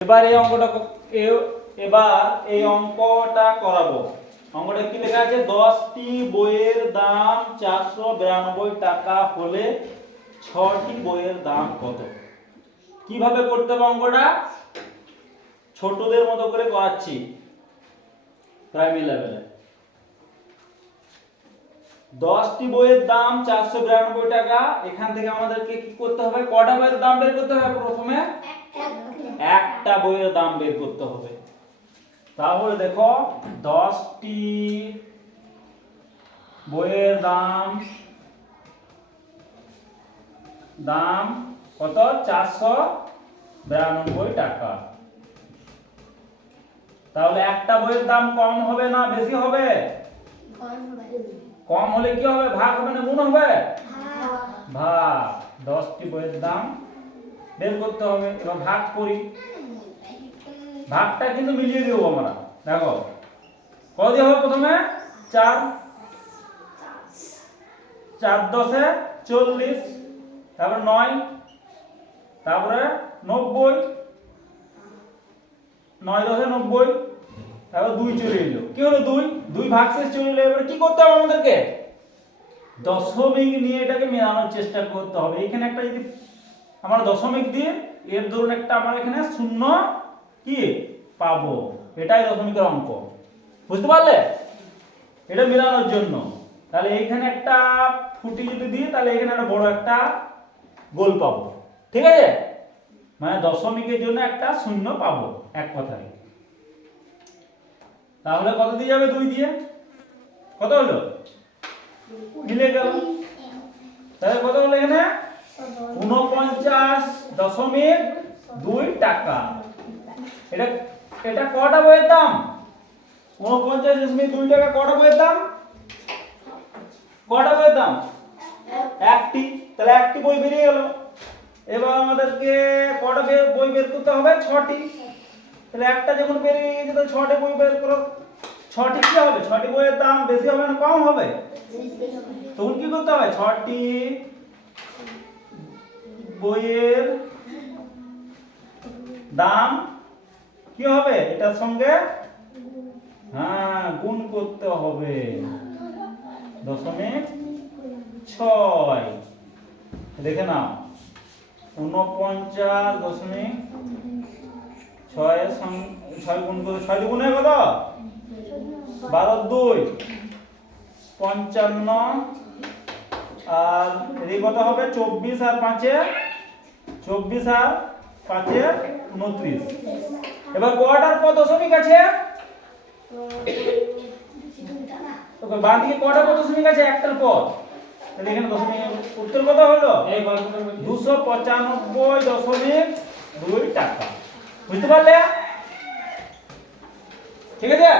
এবার এই অঙ্কটা এবার এই অঙ্কটা করাবো। অঙ্কটা কি লেখা আছে? দশটি বইয়ের দাম চারশো বিরানব্বই টাকা হলে ছটি বইয়ের দাম কত? কীভাবে করতে হবে অঙ্কটা? ছোটদের মতো করে করাচ্ছি। প্রাইমারি লেভেলে। দশটি বইয়ের দাম চারশো বিরানব্বই টাকা। এখান থেকে আমাদেরকে কি করতে হবে? কটা বইয়ের দাম বের করতে হবে প্রথমে? একটা বইয়ের দাম বের করতে হবে। তাহলে দেখো দশটি বইয়ের দাম দাম কত? চারশো বিরানব্বই টাকা। তাহলে একটা বইয়ের দাম কম হবে না বেশি হবে? কম হলে কি হবে? ভাগ হবে না গুণ হবে? ভাগ। দশটি বইয়ের দাম বের করতে হবে, এবার ভাগ করি। ভাগটা কিন্তু মিলিয়ে দেবো আমরা। দেখো কত দিয়ে হবে প্রথমে? চার। চার দশে চল্লিশ। তারপরে নয়। তারপরে নব্বই। নয় দশে নব্বই। তারপর দুই চলে এলো। কি হলো দুই? দুই ভাগ শেষ চলে এলো। এবার কি করতে হবে আমাদেরকে? দশমিক নিয়ে এটাকে মেলানোর চেষ্টা করতে হবে। এখানে একটা যদি আমরা দশমিক দিয়ে এর ধরুন একটা আমার এখানে শূন্য কি পাবো? এটাই দশমিকের অঙ্ক। বুঝতে পারলে? এটা মেলানোর জন্য। তাহলে এইখানে একটা ফুটি যদি দিই, তাহলে এখানে একটা বড় একটা গোল পাবো। ঠিক আছে? মানে দশমিকের জন্য একটা শূন্য পাবো এক কথায়। তাহলে কত দিয়ে যাবে দুই দিয়ে? কত হলো? মিলে গেল। তাহলে কত হলো এখানে? উনপঞ্চাশ দশমিক দুই টাকা। এটা এটা কটা বইয়ের দাম? উনপঞ্চাশ দশমিক দুই টাকা কটা বইয়ের দাম? কটা বইয়ের দাম? একটি। তাহলে একটি বই বেরিয়ে গেল। এবার আমাদেরকে কটা বই বের করতে হবে? ছটি। তাহলে একটা যখন বেরিয়ে গেছে তাহলে ছটি বই বের করো। ছটি কি হবে? ছটি বইয়ের দাম বেশি হবে না কম হবে? তখন কি করতে হবে? ছটি বইয়ের দাম কি হবে? এটার সঙ্গে? হ্যাঁ গুণ করতে হবে। দশমিক ছয়। দেখে নাও। উনপঞ্চাশ দশমিক সঙ্গে ছয় গুণ করে ছয় দুগুণে কত? বারো দুই। পঞ্চান্ন। আর এদিকে কত হবে? চব্বিশ আর পাঁচে চব্বিশ আর পাঁচে উনত্রিশ। এবার কটার কত দশমিক আছে? ওকে বাঁ দিকে কটা কত দশমিক আছে? একটার পর। তাহলে এখানে দশমিক উত্তর কত হলো? দুশো পঁচানব্বই দশমিক দুই টাকা। বুঝতে পারলে? ঠিক আছে?